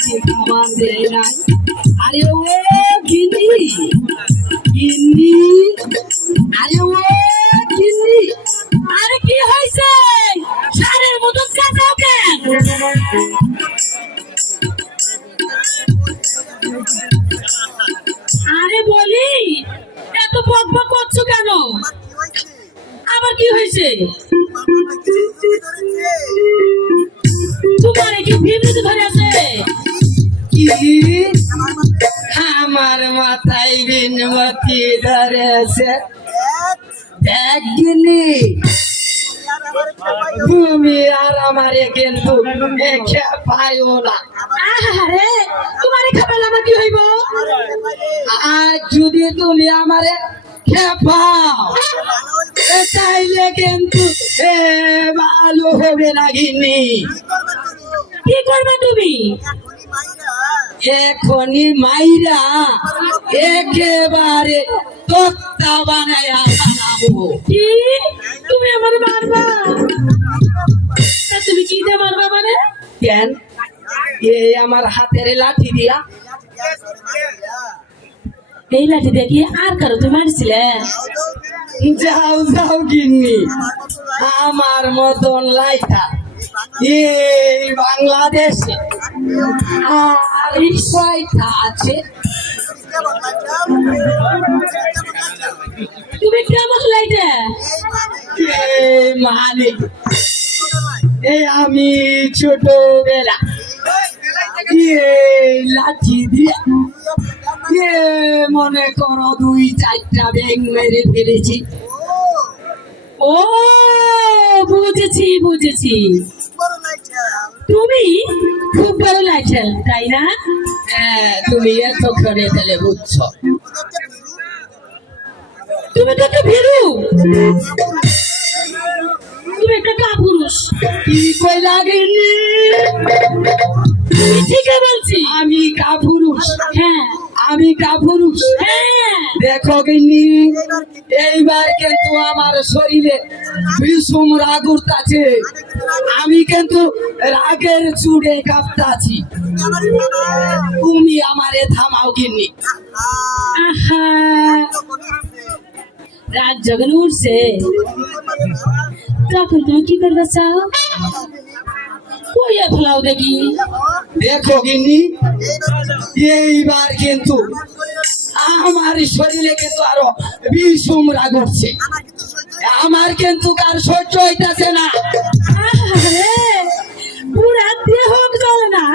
আমাকে খাবার দেয় নাই। আরে ও গিন্নি গিন্নি, আরে ও গিন্নি, আরে কি হয়েছে? সারের মতন কাঁচাও কেন? আরে বলি, এত বক বক করছ কেন? আবার কি হয়েছে? তোমার কি বিবৃতি ধরে আছে আমার মাথায় বিনমতি ধরেছে। দেখ গিনি তুমি আর আমারে কিন্তু দেখে পাইও না। আরে তোমার খাবার আমার কি হইব? আজ যদি তুমি আমারে খেপাও তাইলে কিন্তু ভালো হবে না গিনি কি করবে তুমি? এখনই মাইরা একেবারে তত্তা বানায়া বানাবো। কি? তুমি আমার মারবা? তুমি কি দিয়ে মারবা মানে? কেন? এই আমার হাতের লাঠি দিয়া। এই লাঠি দিয়ে কি আর কারও তুমি মারছিলে? যাও যাও গিন্নি। আমার মতন লাইটা এই বাংলাদেশে কয়টা আছে তুমি কেমন লাইটা? মানে এই আমি ছোটবেলা। লাঠি দিয়ে। মনে করো দুই চারটা ব্যাং মেরে ফেলেছি। ও, বুঝেছি বুঝেছি। তুমি? খুব ভালো লাগছে তাই না? হ্যাঁ তুমি এতক্ষণে তাহলে বুঝছ। তুমি তো একটা ভেরু। তুমি একটা কাপুরুষ। কি কই লাগেনি? ঠিকই বলছি। আমি কাপুরুষ। হ্যাঁ। আমি কাপুরুষ। দেখো গিন্নি, এইবার কিন্তু আমার শরীরে ভীষণ রাগ উঠতাছে। আমি কিন্তু রাগের চুড়ে কাঁপতাছি তুমি আমারে থামাও গিন্নি। আহা। রাগ যখন উঠছে, তখন তুমি কি করবে চাও? কইয়া ফেলাও দেখি। দেখো গিন্নি এইবার কিন্তু আমার শরীরে কিন্তু আরও বিষম রাগ উঠছে। আমার কিন্তু কার সহ্য হইতাছে না। পুরা দেহ চলে না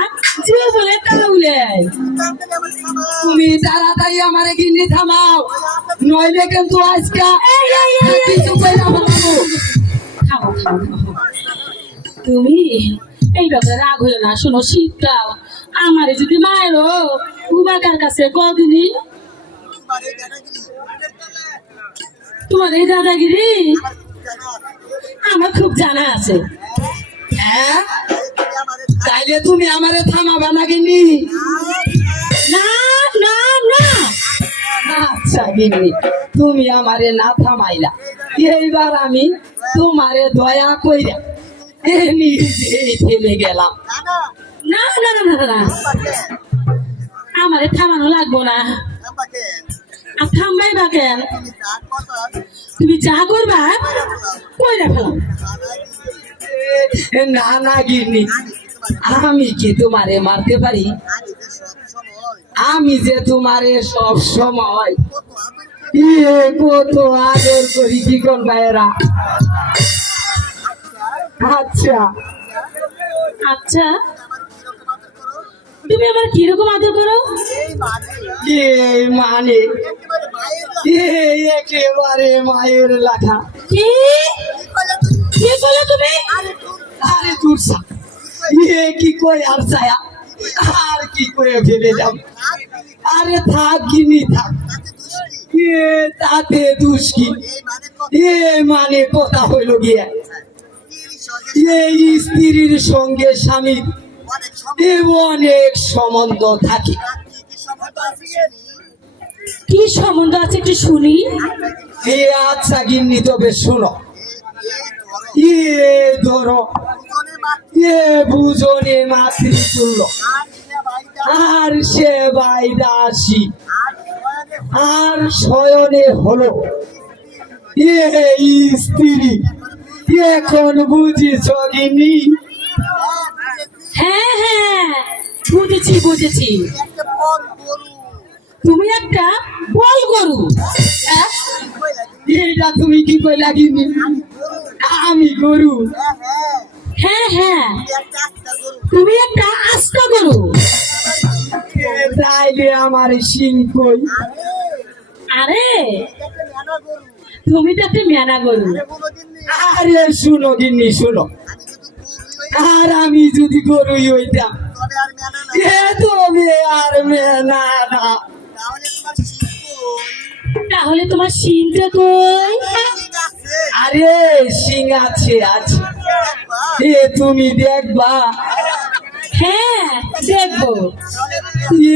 বলে তাহলে তুমি তাড়াতাড়ি আমারে গিন্নি থামাও নইলে কিন্তু আজকে কিছু। তুমি এই ব্যাপারে রাগ হইল না, শোনো, শীতকাল। আমার যদি মায়ের উবাকার কাছে কদিনই তোমার এই দাদাগিরি? আমার খুব জানা আছে। হ্যাঁ? তাইলে তুমি আমারে থামাবা না গিনি না না না। আচ্ছা গিন্নি, তুমি আমারে না থামাইলা। এইবার আমি তোমারে দয়া কইরা নিজেই থেমে গেলাম না না না না না আমারে থামানো লাগবো না। থামবাই বা কেন? তুমি যা করবা? কইরা ফেলো। না না গিন্নি। আমি কি তোমারে মারতে পারি? আমি যে তোমারে সব সময় ইয়ে কত আদর করি কি কোন ভাইয়েরা। আচ্ছা। আচ্ছা। তুমি আবার কীরকম আদর করো? মানে একেবারে মায়ের লেখা। কি? বলে তুমি? আরে তুরসা এ কি কই আর ছায়া? আর কি করে ফেলে যাব? আরে থাক কিনি থাক। এ তাতে দুষ্কি। এ মানে কথা হইল গিয়া। এই স্ত্রীর সঙ্গে স্বামী এ অনেক সম্বন্ধ থাকে। কি সম্বন্ধ আছে একটু শুনি। আচ্ছা গিন্নি তবে শোনো। এ ধরো এ বুঝনে মাতৃ তুল্য আর সেবাই দাসী আর শয়নে হলো। এই স্ত্রী এখন বুঝিছ গিনি হ্যাঁ হ্যাঁ বুঝেছি বুঝেছি। তুমি একটা বল গরু আহ, এইটা তুমি কি কই লাগিনি আমি গরু। হ্যাঁ হ্যাঁ তুমি একটা আস্ত গরু। তাইলে আমার সিং কই? আরে তুমি তো একটা মেনা গরু। আরে শুনো গিন্নি শুনো। আর আমি যদি গরুই হইতাম। এ তবে আর মেনা না। তাহলে তোমার সিনটা কই? আরে সিং আছে আছে। এ তুমি দেখবা। হ্যাঁ দেখব।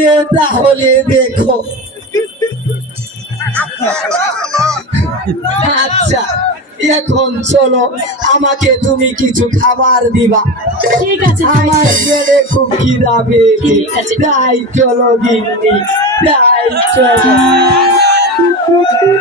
এ তাহলে দেখো। আচ্ছা এখন চলো আমাকে তুমি কিছু খাবার দিবা। ঠিক আছে আমার পেটে খুব খিদা পেয়েছে। তাই চলো গিন্নি তাই চলো।